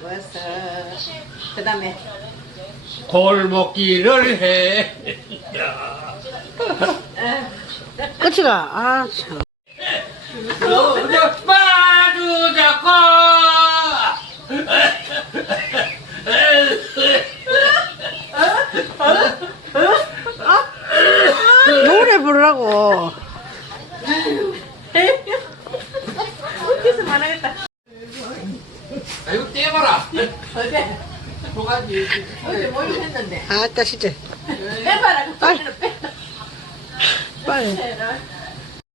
그리고서 그 다음에 골목길을 해. 끝이가, 아, 참. 마주 잡고. 노래 부르라고. 웃겨서 말하겠다. 아이고 떼봐라. 어제 도가지. 어제 모임 했는데 아따, 진짜. 빼봐라. 그 빨리. 소리를 빼. 빨리. 빼라.